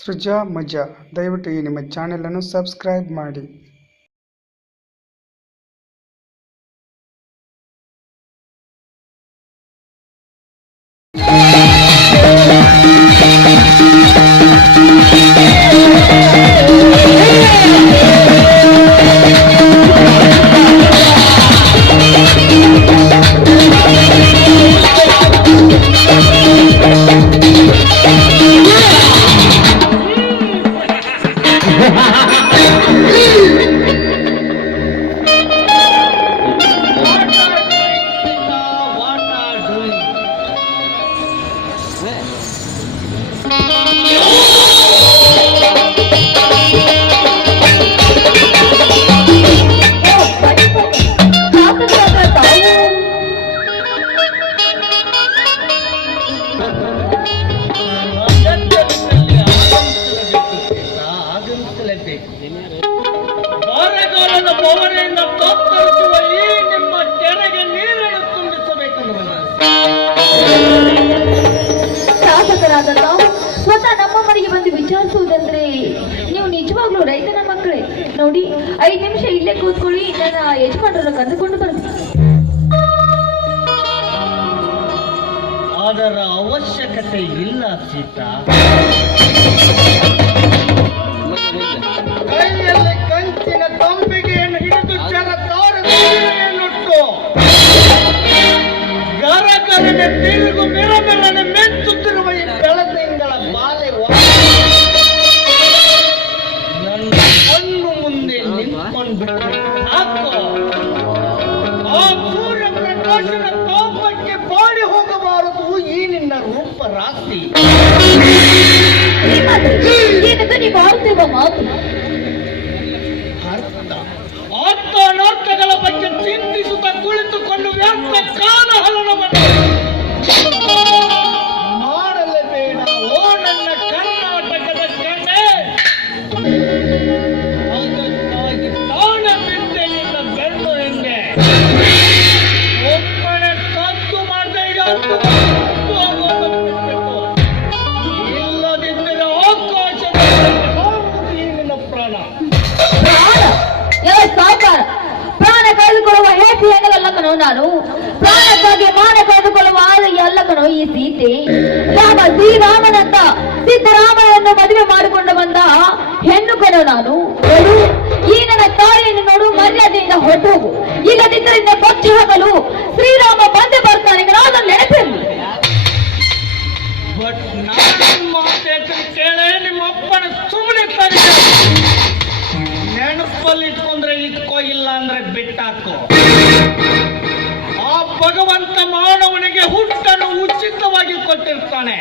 ಸೃಜಾ ಮಜಾ. ದಯವಿಟ್ಟು ಈ ನಿಮ್ಮ ಚಾನೆಲನ್ನು ಸಬ್ಸ್ಕ್ರೈಬ್ ಮಾಡಿ. ಶಾಸಕರಾದ ತಾವು ಸ್ವತಃ ನಮ್ಮ ಮನೆಗೆ ಬಂದು ವಿಚಾರಿಸುವುದಂದ್ರೆ ನೀವು ನಿಜವಾಗ್ಲೂ ರೈತನ ಮಕ್ಕಳೇ. ನೋಡಿ, 5 ನಿಮಿಷ ಇಲ್ಲೇ ಕೂತ್ಕೊಳ್ಳಿ, ನನ್ನ ಯಜಮಾನರನ್ನು ಕರೆದುಕೊಂಡು ಬರ್ತೀನಿ. ಅದರ ಅವಶ್ಯಕತೆ ಇಲ್ಲ ಸೀತಾ. ಕೈಯಲ್ಲಿ ಕಂಚಿನ ತಂಬಿಗೆಯನ್ನು ಹಿಡಿದು ಜಲತಾರನ್ನುಟ್ಟು ಗರಗರನೆ ತಿರುಗು ಮಿರಮಿರನೆ ಮೆಚ್ಚುತ್ತಿರುವ ಈ ಬೆಳದಿಂಗಳ ಬಾಲೆ ನನ್ನ ಕಣ್ಣು ಮುಂದೆ ನಿಂತ್ಕೊಂಡು ಸಾಕು. ಆ ಸೂರ್ಯ ಪ್ರಕಾಶನ ಕೋಪಕ್ಕೆ ಬಾಡಿ ಹೋಗಬಾರದು ಈ ನಿನ್ನ ರೂಪ ರಾಶಿ. ಏನದು ನೀವು ಆಡ್ತಿರುವ ಮಾತು? ಅರ್ಥಾನರ್ಥಗಳ ಬಗ್ಗೆ ಚಿಂತಿಸುತ್ತಾ ಕುಳಿತುಕೊಂಡು ವ್ಯರ್ಥ ಕಾಲ ಹಲನವನ್ನು ಮಾಡಲೇಬೇಡ ಓ ನನ್ನ ಕರ್ನಾಟಕದ ಕಣ್ಣೆ. ಅದಕ್ಕಾಗಿ ತಾಣ ಬಿಟ್ಟೆ ನಿನ್ನ ಬೆನ್ನು ಹಿಂದೆ ಒಬ್ಬನೇ ಸತ್ತು ಮಾಡದೆ ಇಲ್ಲದಿದ್ದರೆ ಆಕಾಶದಲ್ಲಿ ನಿನ್ನ ಪ್ರಾಣ. ಸಾಕಾರ ಪ್ರಾಣ ಕಳೆದುಕೊಳ್ಳುವ ಹೇಸಿ ಹೆಣ್ಣಲ್ಲ ಕಣೋ ನಾನು. ಪ್ರಾಣಕ್ಕಾಗಿ ಮಾನ ಕಳೆದುಕೊಳ್ಳುವ ಆಲಯ ಅಲ್ಲ ಕಣೋ ಈ ಸೀತೆ. ಶ್ರೀರಾಮನಂತ ಸಿದ್ದರಾಮನನ್ನು ಮದುವೆ ಮಾಡಿಕೊಂಡು ಬಂದ ಹೆಣ್ಣು ಕಣೋ ನಾನು. ಈ ನನ್ನ ತಾಯಿಯನ್ನು ನೋಡು, ಮರ್ಯಾದೆಯಿಂದ ಹೊರಟು ಹೋಗು. ಇಲ್ಲದಿದ್ದರಿಂದ ಕೊಚ್ಚಿ ಹೋಗಲು ಶ್ರೀರಾಮ ಬಂದು ಬರ್ತಾನೆ ಕಣೋ, ಅದನ್ನು ನೆನಪಿರಲಿ. ಬಟ್ ನಾನು ಮಾತೇ ಕೇಳೇ ನಿಮ್ಮ ಅಪ್ಪನ ಸುಮ್ಮನೆ ನೆನಪಲ್ಲಿ ಇಟ್ಕೊಂಡ್ರೆ ಇಟ್ಕೋ, ಇಲ್ಲ ಅಂದ್ರೆ ಬಿಟ್ಟಾಕೋ. ಆ ಭಗವಂತ ಮಾನವನಿಗೆ ಹುಟ್ಟನ್ನು ಉಚಿತವಾಗಿ ಕೊಟ್ಟಿರ್ತಾನೆ,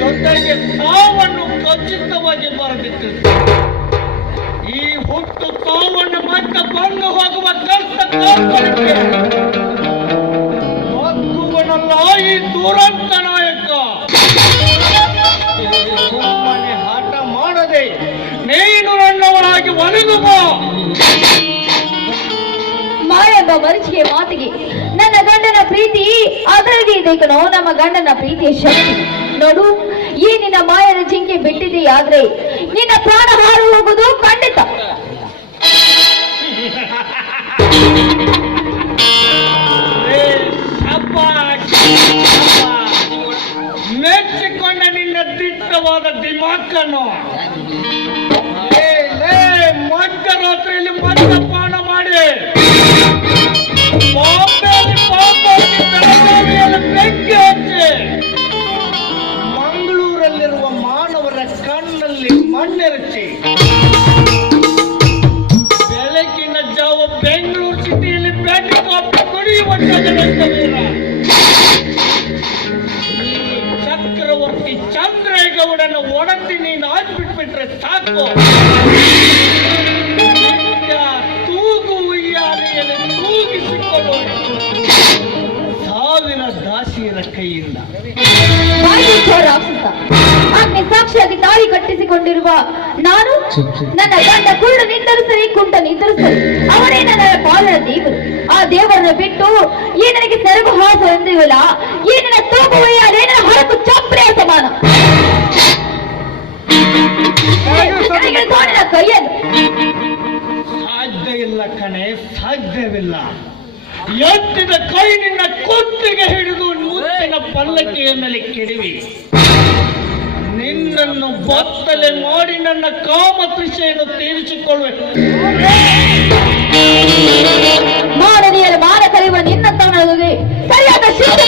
ಜೊತೆಗೆ ಸಾವನ್ನು ಖಚಿತವಾಗಿ ಬರೆದಿಟ್ಟಿರ್ತಾನೆ. ಈ ಹುಟ್ಟು ಸಾವನ್ನು ಮತ್ತೆ ಬಂದು ಹೋಗುವ ಕಷ್ಟ ಮಗುವನಲ್ಲ ಈ ದುರಂತ ನಾಯಕ. ಸುಮ್ಮನೆ ಹಠ ಮಾಡದೆ ನೀನು ನನ್ನವರಾಗಿ ಒಲಿದು ಬಾ. ಮಾಯೆಂಬ ಮರಿಚಿಗೆ ಮಾತಿಗೆ ನನ್ನ ಗಂಡನ ಪ್ರೀತಿ ಅದರಲ್ಲಿ ಇದೆ ಕಣೋ, ನಮ್ಮ ಗಂಡನ ಪ್ರೀತಿಯ ಶಕ್ತಿ. ನೋಡು, ಈ ನಿನ್ನ ಮಾಯನ ಜಿಂಕೆ ಬಿಟ್ಟಿದೆಯಾದ್ರೆ ನಿನ್ನ ಪ್ರಾಣ ಹಾರು ಹೋಗುವುದು ಖಂಡಿತ. ಮೆಚ್ಚಿಕೊಂಡ ನಿನ್ನ ದಿಟ್ಟವಾದ ದಿಮಾಕನ್ನು ಮಧ್ಯರಾತ್ರಿಯಲ್ಲಿ ಮದ್ಯಪಾನ ಮಾಡಿ ಬೆಂಕಿ ಹಚ್ಚಿ ಮಂಗಳೂರಲ್ಲಿರುವ ಮಾನವರ ಕಣ್ಣಲ್ಲಿ ಮಣ್ಣೆರಚಿ ಬೆಳಕಿನ ಜಾವ ಬೆಂಗಳೂರು ಸಿಟಿಯಲ್ಲಿ ಬೆಂಕಿ ಕಾಪಿ ಕುಡಿಯುವ ಚಕ್ರವರ್ತಿ ಚಂದ್ರೇಗೌಡನ ಒಡತಿ ನೀನು ಹಾಕಿಬಿಟ್ಬಿಟ್ರೆ ಸಾಕು. ತೂಗು ಉಯ್ಯಾಲೆಯಲ್ಲಿ ತೂಗಿಸಿಕೊಳ್ಳೋ ಸಾವಿರ ದಾಸಿಯರ ಕೈಯಿಂದ ಅಗ್ನಿ ಸಾಕ್ಷಿಯಾಗಿ ತಾಳಿ ಕಟ್ಟಿಸಿಕೊಂಡಿರುವ ನಾನು ನನ್ನ ಗಂಡ ಕುರುಡು ನಿಂತರೂ ಸರಿ, ಕುಂಟ ನಿಂತರೂ ಸರಿ, ಅವರೇ ನನ್ನ ಪಾಲನ ದೇವರು. ಆ ದೇವರನ್ನು ಬಿಟ್ಟು ಈ ನನಗೆ ಸೆರಗು ಹಾಸು ಎಂದಿಲ್ಲ, ಈ ನನ್ನ ತೂಗುವ ನನ್ನ ಹೊರತು ಚಪ್ರೆ ಸಮಾನ. ನನಗೆ ತೋಡಿದ ಕೈಯನ್ನು ಸಾಧ್ಯ ಇಲ್ಲ ಕಣೆ, ಸಾಧ್ಯವಿಲ್ಲ. ಎತ್ತಿದ ಕೈ ನಿನ್ನ ಕುತ್ತಿಗೆ ಹಿಡಿದು ಮುತ್ತಿನ ಪಲ್ಲಕ್ಕಿಯ ಮೇಲೆ ಕೆಡವಿ ನಿನ್ನನ್ನು ಬತ್ತಲೆ ಮಾಡಿ ನನ್ನ ಕಾಮ ತೃಷೆಯನ್ನು ತೀರಿಸಿಕೊಳ್ಳುವೆ. ಮಾನವೀಯರ ಮಾನ ಕರೆಯುವ ನಿನ್ನ ತವನಿಗೆ ಸರಿಯಾದ ಶಿಕ್ಷೆ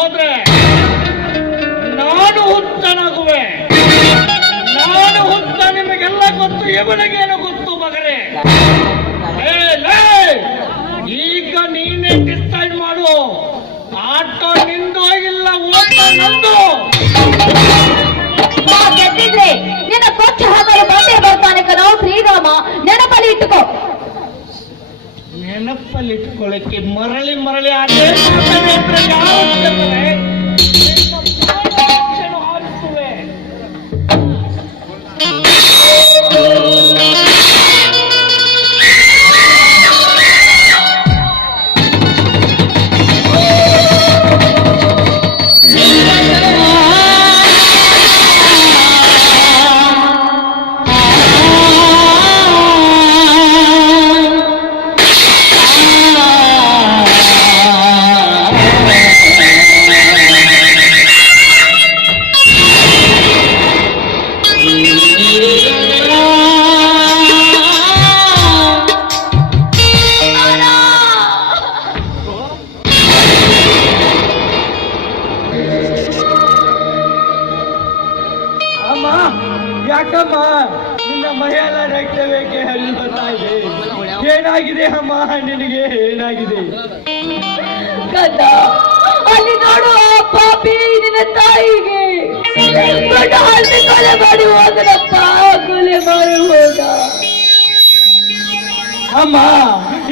ಹೋದ್ರೆ ನಾನು ಹುಚ್ಚನಾಗುವೆ. ನಾನು ಹುಚ್ಚ, ನಿಮಗೆಲ್ಲ ಗೊತ್ತು, ಇವನಿಗೇನು ಗೊತ್ತು ಮಗನೇ. ಈಗ ನೀನೇ ಡಿಸೈಡ್ ಮಾಡು. ಆಟ ನಿಂದು ಇಲ್ಲ, ಓಟ ನಂದು. ಗೆದ್ದಿದ್ರೆ ನಿನ್ನ ಕೊಚ್ಚ ಹಾಕಲು ಬಂದೇ ಬರ್ತಾನೆ ಕಣೋ ಶ್ರೀರಾಮ, ನೆನಪಲ್ಲಿ ಇಟ್ಟುಕೋ. ನೆನಪಲ್ಲಿಟ್ಕೊಳ್ಳಕ್ಕೆ ಮರಳಿ ಮರಳಿ ಅದೇ ಮಾತನೇ ಅಂದ್ರೆ ಯಾವತ್ತೇ ಆಡಿಸುವೆ. ಯಾಕಮ್ಮ ನಿನ್ನ ಮೈಯೆಲ್ಲ ರಕ್ತ ಬೇಕೆ ಹರಿದು ಬರ್ತಾ ಇದೆ? ಏನಾಗಿದೆ ಅಮ್ಮ, ನಿನಗೆ ಏನಾಗಿದೆ? ಅಲ್ಲಿ ನೋಡು, ಪಾಪಿ ನಿನ್ನ ತಾಯಿಗೆ ದೊಡ್ಡ ಹಲ್ಲೆ ಕೊಲೆ ಮಾಡಿ ಹೋದನಪ್ಪ, ಕೊಲೆ ಮಾಡಿ ಹೋದ. ಅಮ್ಮ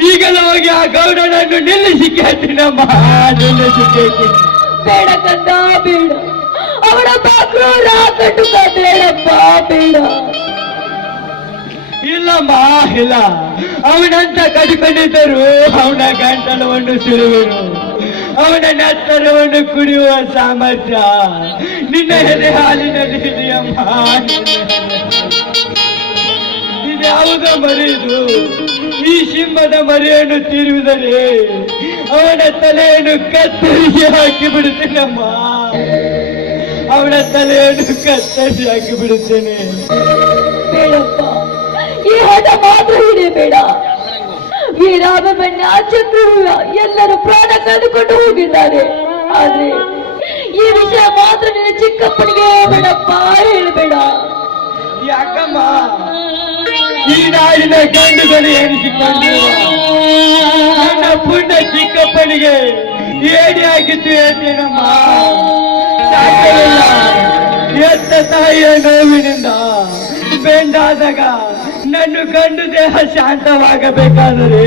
ಈಗಲೂ ಹೋಗಿ ಆ ಗೌಡನನ್ನು ನಿಲ್ಲಿಸಿ ಕೇಳ್ತೀನಮ್ಮ, ನಿಲ್ಲಿಸಿ ಕೇಳ್ತೀನಿ. ಬೇಡ ಕಂದ, ಬೇಡ. ಅವಳ ಬಾಕ್ರೂರ ಕಟುಕ ಬೇಡಪ್ಪ, ಬೇಡ. ಇಲ್ಲಮ್ಮ ಇಲ್ಲ, ಅವನಂತ ಕಟ್ಕೊಂಡಿದ್ದರು ಅವನ ಗಂಟಲವನ್ನು ಸುರುವರು, ಅವನ ನೆತ್ತರವನ್ನು ಕುಡಿಯುವ ಸಾಮರ್ಥ್ಯ ನಿನ್ನ ಎದೆ ಹಾಲಿನಲ್ಲಿ ಇದೆಯಮ್ಮ. ಇದ್ಯಾವುದೋ ಮರೆಯುವುದು ಈ ಸಿಂಹದ ಮರಿಯನ್ನು ತೀರುವುದರೆ ಅವನ ತಲೆಯನ್ನು ಕತ್ತರಿಸಿ ಹಾಕಿ ಬಿಡುತ್ತೇನಮ್ಮ. ಅವಳ ತಲೆಯನ್ನು ಕತ್ತರಿಸಿ ಹಾಕಿ ಬಿಡುತ್ತೇನೆ. ಬೇಡಪ್ಪ, ಈ ಹಠ ಮಾತ್ರ ಹಿಡಿಯಬೇಡ. ವೀರಾಭಿಮನ್ಯ, ಚಕ್ರವ್ಯೂಹ ಎಲ್ಲರೂ ಪ್ರಾಣ ಕಳೆದುಕೊಂಡು ಹೋಗಿದ್ದಾರೆ. ಆದ್ರೆ ಈ ವಿಷಯ ಮಾತ್ರ ನಿನ್ನ ಚಿಕ್ಕಪ್ಪನಿಗೆ ಬೇಡಪ್ಪ, ಹೇಳಬೇಡ. ಯಾಕಮ್ಮ ಈ ನಾಡಿನ ಗಂಡುಗಳು ಎನಿಸಿಕೊಂಡಿರುವ ನನ್ನ ಪುಣ್ಯ ಚಿಕ್ಕಪ್ಪನಿಗೆ ಏಡಿ ಆಗಿತ್ತು ಹೇಳ್ತೇನಮ್ಮ. ಸಾಧ್ಯವಿಲ್ಲ. ಎತ್ತ ತಾಯಿಯ ನೋವಿನಿಂದ ಬೆಂಡಾದಾಗ ನನ್ನ ಗಂಡು ದೇಹ ಶಾಂತವಾಗಬೇಕಾದರೆ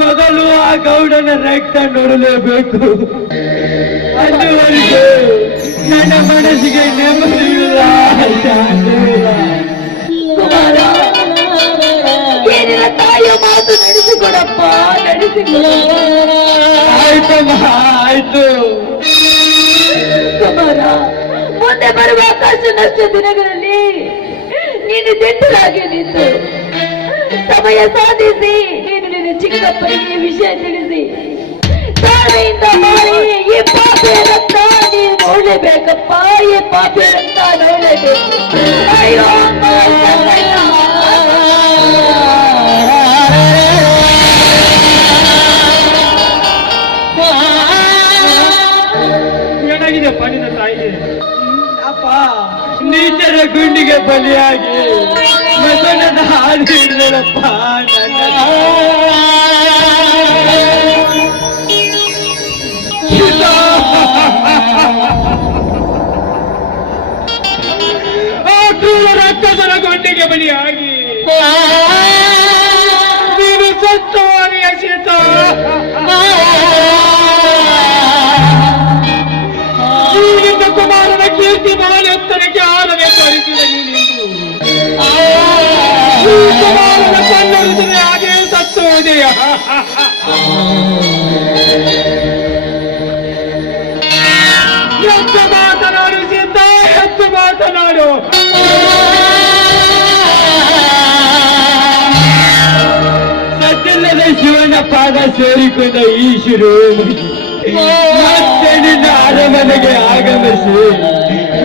ಮೊದಲು ಆ ಗೌಡನ ರಕ್ತ ನೋಡಲೇಬೇಕು. ಅಲ್ಲಿವರೆಗೆ ನನ್ನ ಮನಸ್ಸಿಗೆ ನೆಮ್ಮದಿಯಿಲ್ಲ, ಶಾಂತವಿಲ್ಲ. ಕುಮಾರ, ಏನಿನ ತಾಯಿಯ ಮಾತು ನಡೆಸಿಕೊಡಪ್ಪ, ನಡೆಸಿಕೊಡ. ಆಯ್ತಮ್ಮ, ಆಯ್ತು. ಕುಮಾರ, ಮುಂದೆ ಬರುವ ಕಷ್ಟ ನಷ್ಟ ದಿನಗಳಲ್ಲಿ ನೀನು ಜಂಟಲಾಗಿ ನಿಂತು ಸಮಯ ಸಾಧಿಸಿ ನೀನು ನಿನ್ನ ಚಿಕ್ಕಪ್ಪನಿಗೆ ವಿಷಯ ತಿಳಿಸಿ ತಾಳೆಯಿಂದ ಮಾಡಿ ಈ ಪಾಪೆ ರಕ್ತ ನೀನು ನೋಡಲೇಬೇಕಪ್ಪ, ಈ ಪಾಪೆ ರಕ್ತ ನೋಡಲೇಬೇಕು. ಅಯ್ಯೋ ಏನಾಗಿದೆಪ್ಪ ನಿನ್ನ ತಾಯಿಗೆ? ಅಪ್ಪ ನೀಚರ ಗುಂಡಿಗೆ ಬಲಿಯಾಗಿ ಮಸನದ ಹಾಲು ಹಿಡಿದಳಪ್ಪ ರಕ್ತದ ಗುಂಡಿಗೆ ಬಲಿಯಾಗಿ ಕಣ್ಣರಿದ್ರೆ ಹಾಗೆ ಸತ್ತು ಹೋದೆಯ. ಹೆಚ್ಚು ಮಾತನಾಡು ಸಿದ್ಧ, ಹೆಚ್ಚು ಮಾತನಾಡು. ಸತ್ಯಲ್ಲದ ಶಿವನ ಪಾದ ಸೇರಿಕೊಂಡ ಈಶ್ವರು ಮತ್ತೆ ನಿನ್ನ ಅರಮನೆಗೆ ಆಗಮಿಸಿ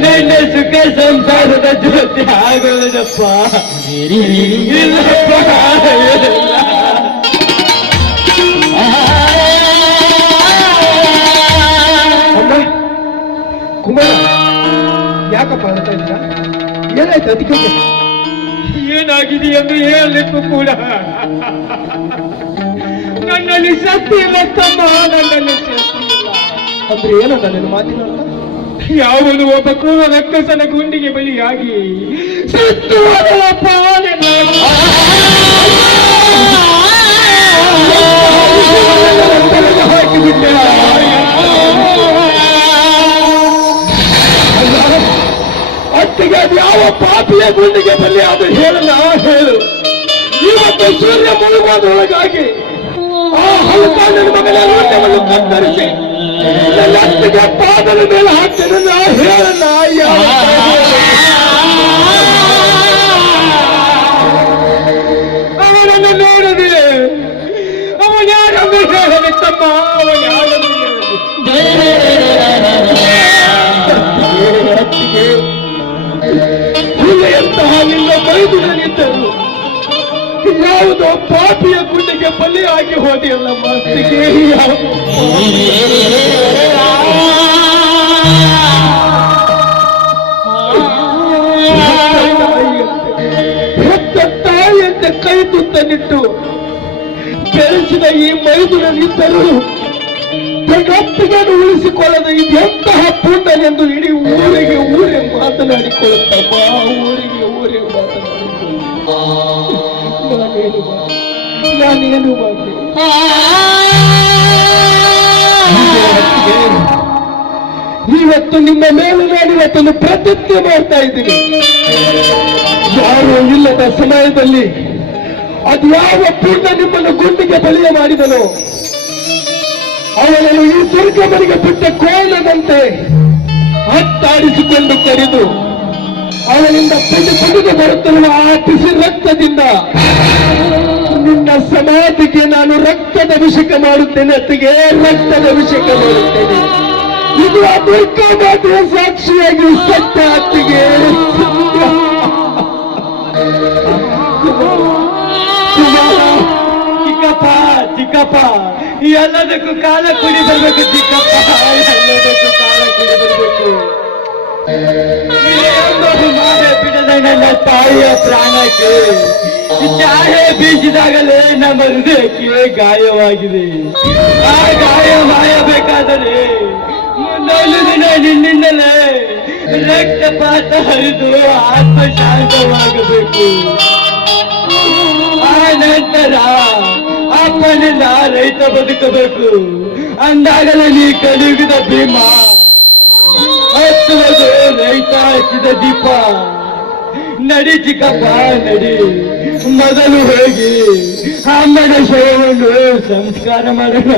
ನಿನ್ನ ಸುಖ ಸಂಸಾರದ ಜೊತೆ ಆಗೋದಪ್ಪ. ಇಲ್ಲಪ್ಪ, ಕುಮಾರ ಯಾಕಪ್ಪ ಹೇಳ್ತಾ ಇದ್ದೀರಾ? ಏನಾಯ್ತು? ಅದಕ್ಕೆ ಏನಾಗಿದೆ ಎಂದು ಹೇಳಲಿಕ್ಕೂ ಕೂಡ ನನ್ನಲ್ಲಿ ಶಕ್ತಿ ಇಲ್ಲ ತಮ್ಮ, ನನ್ನಲ್ಲಿ ಶಕ್ತಿ ಇಲ್ಲ. ಅಂದ್ರೆ ಏನಂತ ನೀನು ಮಾತಿನ? ಯಾವನು ಒಬ್ಬ ಕ್ರೂರ ರಕ್ಕಸನ ಗುಂಡಿಗೆ ಬಲಿಯಾಗಿ ಸತ್ತು ಹೋದವಪ್ಪ. ಹಾಕಿಬಿಟ್ಟೆ. ಅತ್ತಿಗೆ ಅದು ಯಾವ ಪಾಪಿಯ ಗುಂಡಿಗೆ ಬಲಿ ಅದು ಹೇಳಲ್ಲ, ಹೇಳು. ಇವತ್ತು ಸೂರ್ಯ ಮುಳುಗೋದ್ರೊಳಗಾಗಿ ಆ ಹಲಕಾಂಡನ ಮಗನ ಲೋಟವನ್ನು ಕತ್ತರಿಸಿ ನನ್ನ ಅತ್ತಿಗೆ ಪಾದದ ಮೇಲೆ ಹಾಕ್ತೇನೆ, ಹೇಳಲ್ಲ. ಅವನನ್ನು ನೋಡದೆ ಅವನ ಯಾರನ್ನು ಹೇಳದೆ ತಮ್ಮ, ಅವನ ಯಾರನ್ನು ಅತ್ತಿಗೆ ಹುಲಿಯಂತಹ ನಿನ್ನ ಮೈದುನನಿದ್ದರು ಯಾವುದೋ ಪಾಪಿಯ ಗುಂಡಿಗೆ ಬಲಿಯಾಗಿ ಹೋದೆಯಲ್ಲ ಮಾತಿಗೆ. ಹೆತ್ತ ತಾಯಿಯಂತೆ ಕೈ ತುತ್ತನಿಟ್ಟು ಬೆಳೆಸಿದ ಈ ಮೈದುನನಿದ್ದರು ಜಗತ್ತಿಗೆಯನ್ನು ಉಳಿಸಿಕೊಳ್ಳದ ಇದೆಂತಹ ಪುಂಡನೆಂದು ಇಡೀ ಊರೇ ಮಾತನಾಡಿಕೊಳ್ಳುತ್ತಮ್ಮ. ಊರೇ ಮಾತನಾಡಿಕೊಳ್ಳ. ನಾನೇನು ಮಾಡಿ ಇವತ್ತು ನಿಮ್ಮ ಮೇಲೆ ನಾನು ಇವತ್ತೊಂದು ಪ್ರತಿಜ್ಞೆ ಮಾಡ್ತಾ ಇದ್ದೀನಿ. ಯಾರು ಇಲ್ಲದ ಸಮಯದಲ್ಲಿ ಅದು ಯಾವ ಪುಂಡ ನಿಮ್ಮನ್ನು ಗುಂಡಿಗೆ ಬಲಿಯ ಮಾಡಿದನು ಅವನನ್ನು ಈ ದುರ್ಗಮನಿಗೆ ಬಿಟ್ಟ ಕೋಣದಂತೆ ಹತ್ತಾಡಿಸಿಕೊಂಡು ಕರೆದು ಅವನಿಂದ ಪುಡಿಗೆ ಬರುತ್ತಿರುವ ಆ ಬಿಸಿ ರಕ್ತದಿಂದ ನಿನ್ನ ಸಮಾಧಿಗೆ ನಾನು ರಕ್ತದ ಅಭಿಷೇಕ ಮಾಡುತ್ತೇನೆ. ಅತ್ತಿಗೆ ರಕ್ತದ ಅಭಿಷೇಕ ಮಾಡುತ್ತೇನೆ. ಇದು ಆ ದುರ್ಗಾಮಾತೆಯ ಸಾಕ್ಷಿಯಾಗಿ ಸತ್ಯ. ಅತ್ತಿಗೆ ಚಿಕ್ಕಪ್ಪ ಎಲ್ಲದಕ್ಕೂ ಕಾಲ ಕೂಡಿ ಬರ್ಬೇಕು. ಚಿಕ್ಕಪ್ಪ ಎಲ್ಲದಕ್ಕೂ ಕಾಲ ಕೂಡಿ ಬರ್ಬೇಕು. ಬಿಡದ ನನ್ನ ತಾಯಿಯ ಪ್ರಾಣಕ್ಕೆ ಚಾಹೆ ಬೀಸಿದಾಗಲೇ ನಮ್ಮ ಹೃದಯಕ್ಕೆ ಗಾಯವಾಗಿದೆ. ಆ ಗಾಯ ಮಾಯಬೇಕಾದರೆ ಮುಂದೊಂದು ದಿನ ನಿನ್ನಿಂದಲೇ ರಕ್ತಪಾತ ಹರಿದು ಆತ್ಮ ಶಾಂತವಾಗಬೇಕು. ಆ ನಂತರ ಅಪ್ಪನಿಂದ ರೈತ ಬದುಕಬೇಕು. ಅಂದಾಗಲೇ ನೀ ಕಲಿಯುಗದ ಭೀಮ ಹಚ್ಚುವುದು ರೈತ ಹಚ್ಚಿದ ದೀಪ. ನಡಿ ಚಿಕ್ಕಪ್ಪ ನಡಿ, ಮೊದಲು ಹೋಗಿ ಅಮ್ಮನ ಶವವನ್ನು ಸಂಸ್ಕಾರ ಮಾಡೋಣ.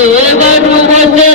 ದೇವರು ಹೊಸದ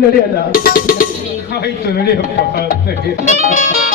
ನಡೆಯಲ್ಲ. ಆಯ್ತು ನಡಿಯಪ್ಪ.